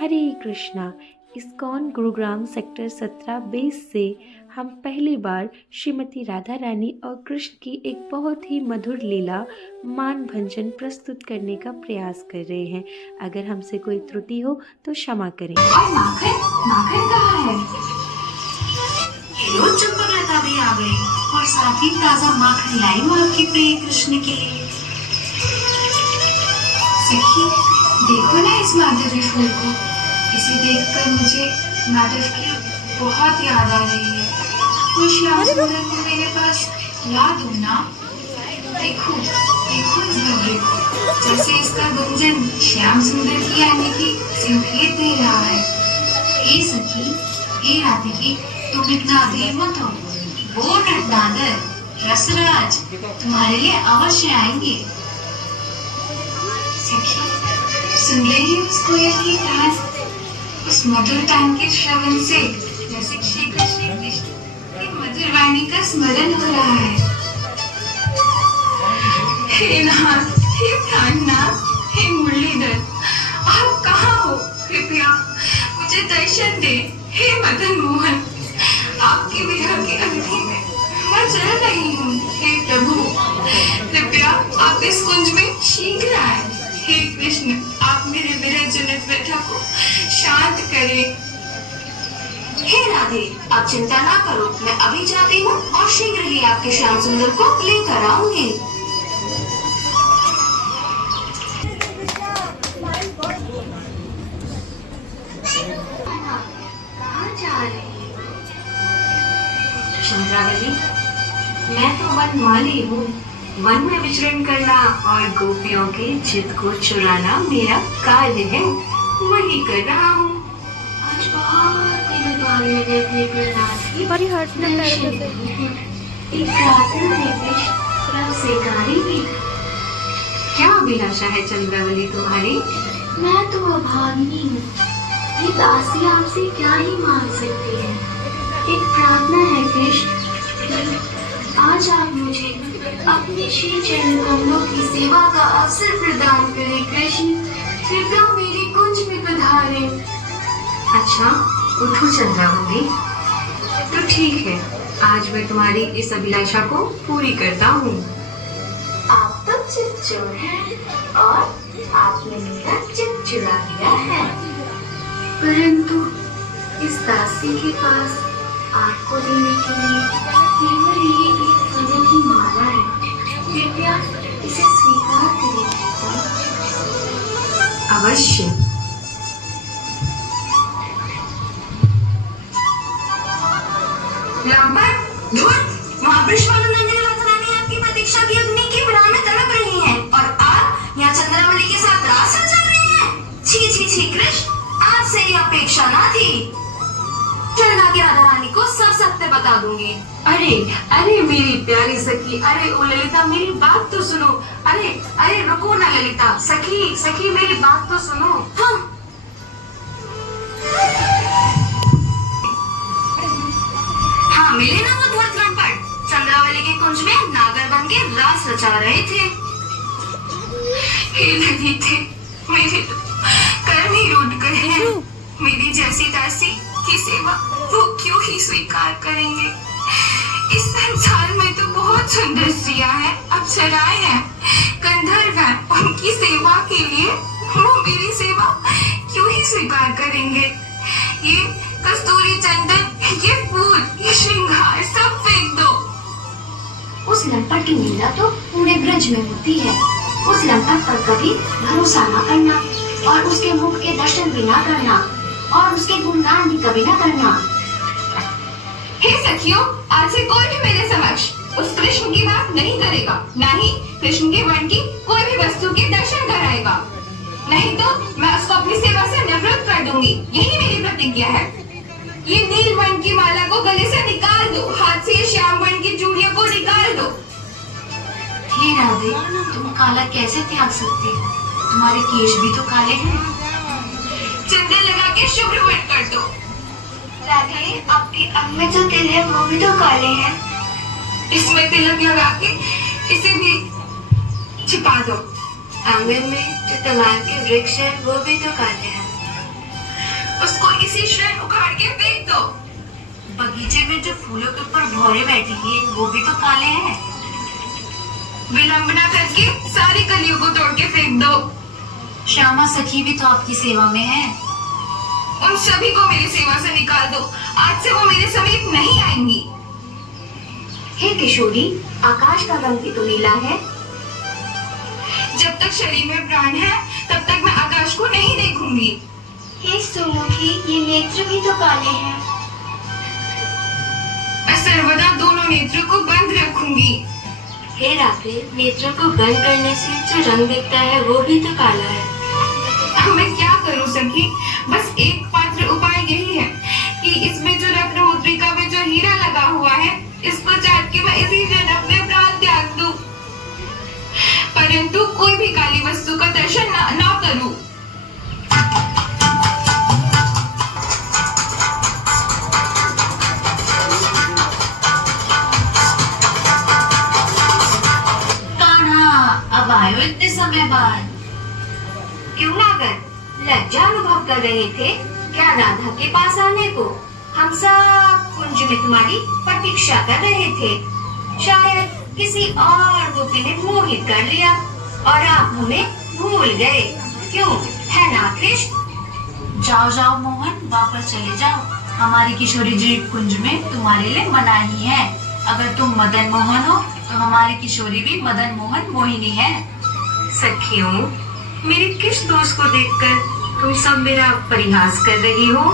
हरे Krishna. ISKCON Gurugram sector 17-20 से हम पहली बार श्रीमती राधा रानी और कृष्ण की एक बहुत ही मधुर लीला मान भंजन प्रस्तुत करने का प्रयास कर रहे हैं। अगर हमसे कोई त्रुटि हो तो क्षमा करें। और माखन माखन कहाँ है? ये रोज चंपकलता भी आ गई और साथ ही ताजा माखन लाई हूँ आपके प्रिय कृष्ण के लिए। सखी, देखो ना इस माधवी फूल को। इसे देखकर मुझे माधव की बहुत याद आ रही है। वो श्याम सुंदर को मेरे पास ला दूँ ना। देखो देखो इस भव्य को, जैसे इसका गुंजन श्याम सुंदर की आने की संकेत दे रहा है। हे सखी, हे राधिके, तुम इतना अधीर मत हो। वो नटनागर रसराज तुम्हारे लिए अवश्य आएंगे। सखी, सुन रही हो उस कोयल की तान, उस मधुर तान के श्रवण से जैसे श्री कृष्ण की मधुर वाणी का स्मरण हो रहा है। हे नाथ, हे प्राणनाथ, हे मुरलीधर, आप कहाँ हो? कृपया मुझे दर्शन दे। हे मदन मोहन, आपकी विरह की अवधि में मैं जल रही हूँ। हे प्रभु, कृपया आप इस कुंज में शीघ्र आए। हे कृष्ण, आप मेरे विरह जनित व्यथा को शांत करें। हे राधे, आप चिंता ना करो, मैं अभी जाती हूँ और शीघ्र ही आपके श्याम सुंदर को लेकर आऊंगी। कहाँ जा रही हो? चंद्रावली, मैं तो वनमाली हूँ। वन में विचरण करना और गोपियों के चित्त को चुराना मेरा कार्य है। वही कर रहा हूँ। आज बहुत दिनों बाद मैंने अपने प्रहलाद की दर्शन किए। एक प्रार्थना निर्देश रब से गारी भी। क्या अभिलाषा है चंद्रावली तुम्हारी? मैं तो अभागिनी हूँ। ये दासी आपसे क्या ही मांग सकती है। एक प्रार्थना है कृष्ण, आज आप मुझे अपने श्री चरण कमलों की सेवा का अवसर प्रदान करें। कृष्ण, कृपया मेरे कुंज में पधारें। अच्छा, उठो चंद्रावली। तो ठीक है, आज मैं तुम्हारी इस अभिलाषा को पूरी करता हूँ। आप तो चित चोर हैं और आपने मेरा चित चुरा लिया है। परंतु इस दासी के पास आपको देने के लिए केवल यही एक फूलों की माला है। कृपया इसे स्वीकार करें। अवश्य। लंपट, धूर्त, वहाँ वृषभानुनंदिनी राधा रानी आपकी प्रतीक्षा की अग्नि की विराम में तड़प रही हैं और आप यहाँ चंद्रावली के साथ रास रचा रहे हैं। छी छी छी कृष्ण, आपसे ये अपेक्षा ना थी। चलना के राधा रानी को सब सत्य बता दूंगी। अरे अरे मेरी प्यारी सखी, अरे ओ ललिता मेरी बात तो सुनो। अरे अरे रुको ना ललिता, सखी सखी मेरी बात तो सुनो। हाँ मिले ना वो धूर्त लंपट, चंद्रावली के कुंज में नागर बन के रास रचा रहे थे। हे ललिते, मेरे तो कर्म ही रूठ गए हैं। मेरी जैसी दासी की सेवा वो क्यों ही स्वीकार करेंगे। इस संसार में तो बहुत सुंदर स्त्रियां हैं, अप्सराएं हैं, गंधर्व हैं। उनकी सेवा के लिए वो मेरी सेवा क्यों ही स्वीकार करेंगे। ये कस्तूरी चंदन, ये फूल, ये श्रृंगार सब फेंक दो। उस लंपट की लीला तो पूरे ब्रज में होती है। उस लंपट पर कभी भरोसा न करना और उसके मुख के दर्शन भी न करना और उसके गुणगान भी कभी न करना। हे सखियों, आज से कोई भी मेरे समक्ष उस कृष्ण की बात नहीं करेगा, न ही कृष्ण के वर्ण की कोई भी वस्तु के दर्शन कराएगा। नहीं तो मैं उसको अपनी सेवा से निवृत्त कर दूंगी। यही मेरी प्रतिज्ञा है। ये नील वर्ण की माला को गले से निकाल दो, हाथ से श्याम वर्ण की चूड़ियों को निकाल दो। हे राधे, तुम काला कैसे त्याग सकती हो? तुम्हारे केश भी तो काले हैं। चंदन लगा के शुभ्र वर्ण कर दो। राधे, आपके अंग में जो तिल है वो भी तो काले हैं। इसमें तिलक लगा के इसे भी छिपा दो। आंगन में जो तमाल के वृक्ष है वो भी तो काले हैं। बगीचे में जो फूलों के ऊपर भौरे बैठी है वो भी तो काले हैं। विलंबना करके सारी कलियों को तोड़ के फेंक दो। श्यामा सखी भी तो आपकी सेवा में है। उन सभी को मेरी सेवा से निकाल दो। आज से वो मेरे समीप नहीं आएंगी। हे किशोरी, आकाश का रंग भी तो नीला है। जब तक शरीर में प्राण है तब तक मैं आकाश को नहीं देखूंगी। हे सुमुखी, ये नेत्र भी तो काले हैं। मैं सर्वदा दोनों नेत्रों को बंद रखूंगी। हे राधे, नेत्रों को बंद करने से जो रंग दिखता है वो भी तो काला है। अब मैं क्या करूं सखी? बस एक मात्र उपाय यही है कि इसमें जो रत्न मुद्रिका में जो हीरा लगा हुआ है इसको चाट के मैं इसी क्षण अपने प्राण त्याग दूं, परंतु कोई भी काली वस्तु का दर्शन ना करूं। अब आयो इतने समय बाद। क्यों नागर, लज्जा अनुभव कर रहे थे क्या राधा के पास आने को? हम सब कुंज में तुम्हारी प्रतीक्षा कर रहे थे। शायद किसी और गोपी ने मोहित कर लिया और आप हमें भूल गए। क्यों है ना कृष्ण? जाओ जाओ मोहन, वापस चले जाओ। हमारी किशोरी जी कुंज में तुम्हारे लिए मनाही है। अगर तुम मदन मोहन हो तो हमारी किशोरी भी मदन मोहन मोहिनी है। सखियों, मेरे किस दोस्त को देखकर तुम सब मेरा परिहास कर रही हो?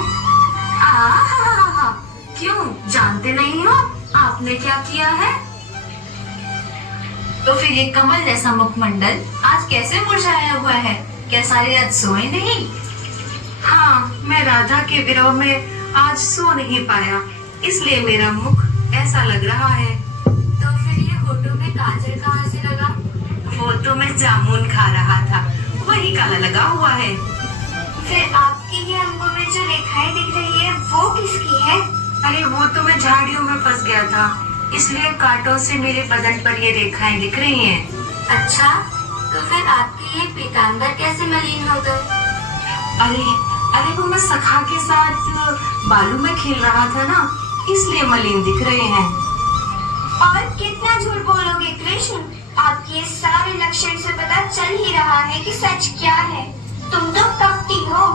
क्यों, जानते नहीं हो आपने क्या किया है? तो फिर ये कमल जैसा मुखमंडल आज कैसे मुरझाया हुआ है? क्या सारी रात सोए नहीं? हाँ, मैं राधा के विरह में आज सो नहीं पाया, इसलिए मेरा मुख ऐसा लग रहा है। तो फिर ये होठों में काजल कहाँ से लगा? वो तो मैं जामुन खा रहा था, वही काला लगा हुआ है। फिर आपकी ये अंगों में जो रेखाएं दिख रही है वो किसकी है? अरे वो तो मैं झाड़ियों में फंस गया था, इसलिए कांटों से मेरे बदन पर ये रेखाएं दिख रही हैं। अच्छा, तो फिर आपके ये पीतांबर कैसे मलिन हो गए? अरे वो मैं सखा के साथ बालू में खेल रहा था ना, इसलिए मलिन दिख रहे हैं। और कितना झूठ बोलोगे कृष्ण? आपके सारे लक्षण से पता चल ही रहा है कि सच क्या है। तुम तो कपटी हो,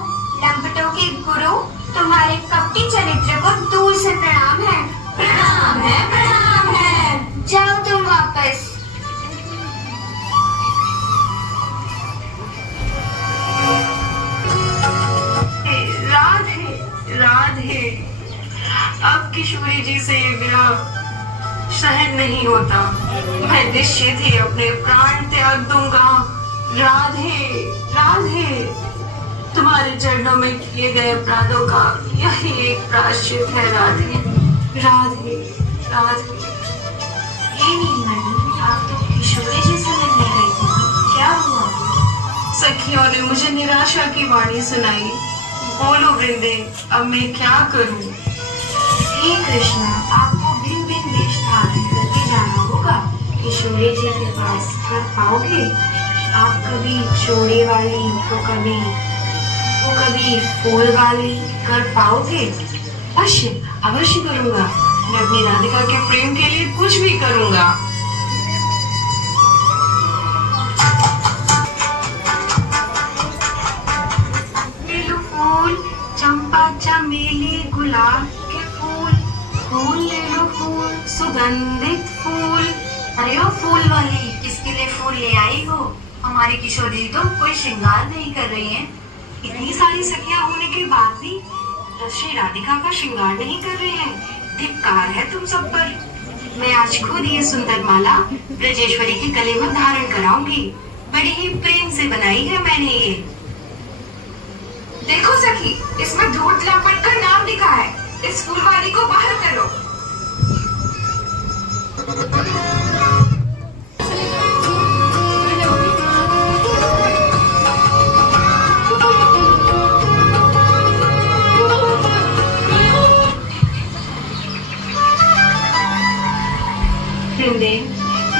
लंपटों के गुरु। तुम्हारे कपटी चरित्र को दूर से प्रणाम है। प्रणाम है, प्रणाम है। जाओ तुम वापस। राधे राधे, अब किशोरी जी से विरह सहन नहीं होता। मैं निश्चित ही अपने प्राण त्याग दूंगा। राधे राधे, तुम्हारे चरणों में किए गए अपराधों का यही एक प्रायश्चित है। राधे राधे राधे। ये नीलमणि, आप तो किशोरी जी से मिलने गई थी, क्या हुआ? सखियों ने मुझे निराशा की वाणी सुनाई। बोलो वृंदे, अब मैं क्या करूं? हे कृष्ण, आपको भिन्न भिन्न देश धारण करके जाना होगा। किशोरी जी के पास कर पाओगे? आप कभी चोरी वाली तो कभी फूल वाली कर पाओगे? अवश्य अवश्य करूंगा। मैं अपनी राधिका के प्रेम के लिए कुछ भी करूंगा। ले लो फूल, चंपा चमेली गुलाब के फूल। फूल ले लो फूल, सुगंधित फूल। अरे ओ फूल वाली, किसके लिए फूल ले आई हो? हमारी किशोरी तो कोई श्रृंगार नहीं कर रही है। इतनी सारी सखियां होने के बाद भी श्री राधिका का श्रृंगार नहीं कर रहे हैं। धिक्कार है तुम सब पर। मैं आज खुद ये सुंदर माला ब्रजेश्वरी के गले में धारण कराऊंगी। बड़ी ही प्रेम से बनाई है मैंने ये। देखो सखी, इसमें धूर्त लंपट का नाम लिखा है। इस फूलवारी को बाहर करो।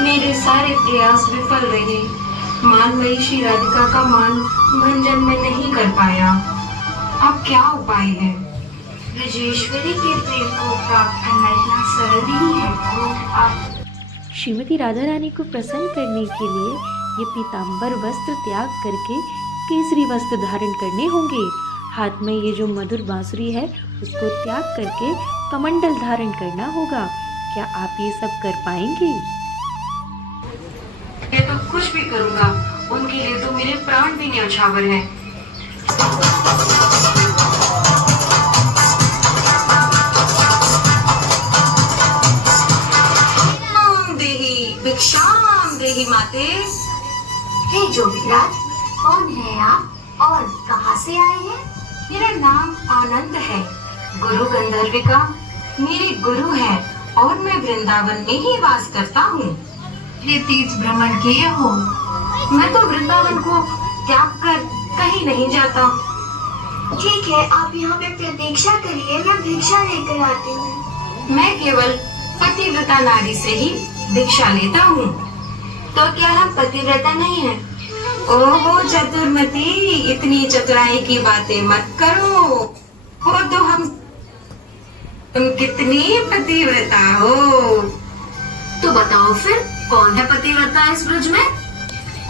मेरे सारे प्रयास विफल रहे। मानवई श्री राधिका का मान भंजन में नहीं कर पाया। अब क्या उपाय है? ब्रजेश्वरी के प्रेम को प्राप्त करना इतना सरल नहीं है। तो आप श्रीमती राधा रानी को प्रसन्न करने के लिए ये पीताम्बर वस्त्र त्याग करके केसरी वस्त्र धारण करने होंगे। हाथ में ये जो मधुर बांसुरी है उसको त्याग करके कमंडल धारण करना होगा। क्या आप ये सब कर पाएंगे? मैं तो कुछ भी करूंगा, उनके लिए तो मेरे प्राण भी न्यौछावर हैं। भिक्षाम देहि माते। हे जोगीराज, कौन है आप और कहाँ से आए हैं? मेरा नाम आनंद है। गुरु गंधर्विका मेरे गुरु हैं और मैं वृंदावन में ही वास करता हूँ। ये तीर्थ भ्रमण किए हो? मैं तो वृंदावन को त्याग कर कहीं नहीं जाता। ठीक है, आप यहाँ पे प्रतीक्षा करिए, मैं भिक्षा लेकर आती हूँ। मैं केवल पतिव्रता नारी से ही भिक्षा लेता हूँ। तो क्या हम पतिव्रता नहीं है? ओहो चतुर्मती, इतनी चतुराई की बातें मत करो। हो तो तुम कितनी पतिव्रता हो? तो बताओ फिर, कौन है पतिव्रता इस ब्रज में?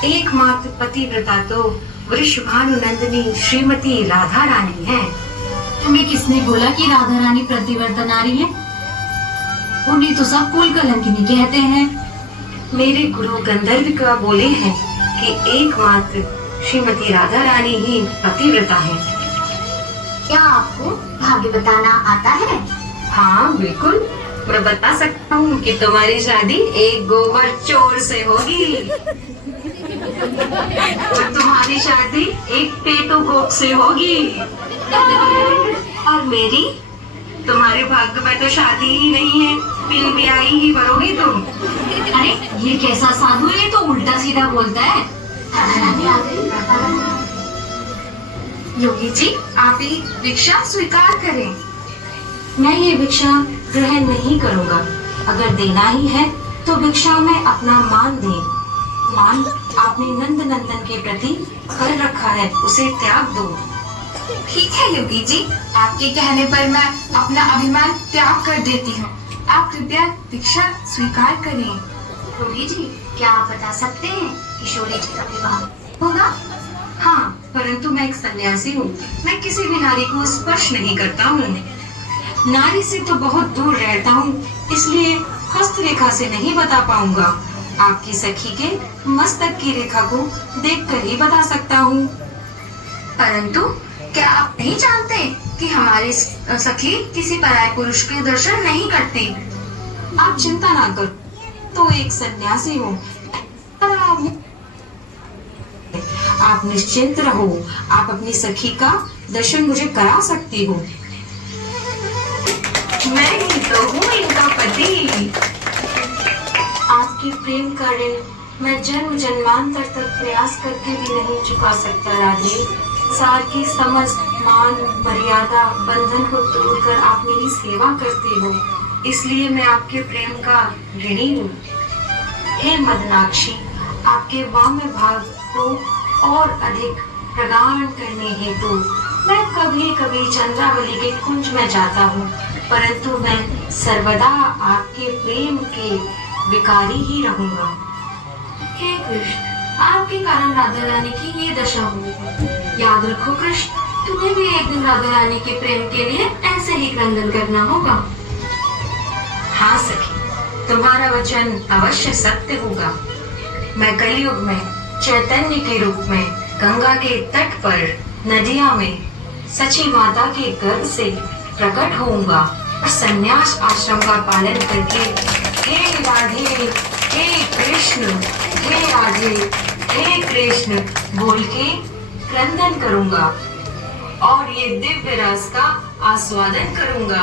एकमात्र पतिव्रता तो वृषभानुनंदिनी श्रीमती राधा रानी है। तुम्हें किसने बोला कि राधा रानी पतिव्रता नारी है? उन्हें तो सब कुल कलंकिनी कहते हैं। मेरे गुरु गंधर्विका बोले हैं कि एकमात्र श्रीमती राधा रानी ही पतिव्रता है। क्या आपको भाग्य बताना आता है? हाँ बिल्कुल, मैं बता सकता हूँ कि तुम्हारी शादी एक गोबर चोर से होगी और तुम्हारी शादी एक पेटू गोप से होगी। और मेरी? तुम्हारे भाग्य में तो शादी ही नहीं है, बिन ब्याही ही मरोगी तुम। अरे ये कैसा साधु है, तो उल्टा सीधा बोलता है। योगी जी, आप ही भिक्षा स्वीकार करें। मैं ये भिक्षा ग्रहण नहीं करूँगा। अगर देना ही है तो भिक्षा में अपना मान दें। मान आपने नंद नंदन के प्रति कर रखा है, उसे त्याग दो। ठीक है योगी जी, आपके कहने पर मैं अपना अभिमान त्याग कर देती हूँ। आप कृपया भिक्षा स्वीकार करें। योगी जी, क्या आप बता सकते हैं किशोरी जी का विवाह होगा? हाँ, परंतु मैं एक सन्यासी हूँ। मैं किसी भी नारी को स्पर्श नहीं करता हूँ। नारी से तो बहुत दूर रहता हूँ, इसलिए हस्तरेखा से नहीं बता पाऊंगा। आपकी सखी के मस्तक की रेखा को देखकर ही बता सकता हूँ। परंतु क्या आप नहीं जानते कि हमारे सखी किसी पराये पुरुष के दर्शन नहीं करती? आप चिंता ना करो, तो एक सन्यासी हूँ। आप निश्चिंत रहो, आप अपनी सखी का दर्शन मुझे करा सकती हो। मैं ही तो हूँ इनका पति। आपके प्रेम का ऋण मैं जन्म जन्मांतर तक प्रयास करके भी नहीं चुका सकता राधे। सार की समझ, मान, मर्यादा, बंधन को तोड़कर आप मेरी सेवा करते हो, इसलिए मैं आपके प्रेम का ऋणी हूँ। हे मदनाक्षी, आपके वाम्य भाग को और अधिक प्रगाढ़ करने हेतु मैं कभी कभी चंद्रावली के कुंज में जाता हूँ, परंतु मैं सर्वदा आपके प्रेम के विकारी ही रहूंगा। हे कृष्ण, आपके कारण राधा रानी की ये दशा हुई है। याद रखो कृष्ण, तुम्हें भी एक दिन राधा रानी के प्रेम के लिए ऐसे ही क्रंदन करना होगा। हाँ सखी, तुम्हारा वचन अवश्य सत्य होगा। मैं कलयुग में चैतन्य के रूप में गंगा के तट पर नदिया में सची माता के गर्भ से प्रकट होऊंगा और संन्यास आश्रम का पालन करके हे राधे, हे कृष्ण, हे राधे, हे कृष्ण बोल के क्रंदन करूंगा और ये दिव्य रस का आस्वादन करूंगा।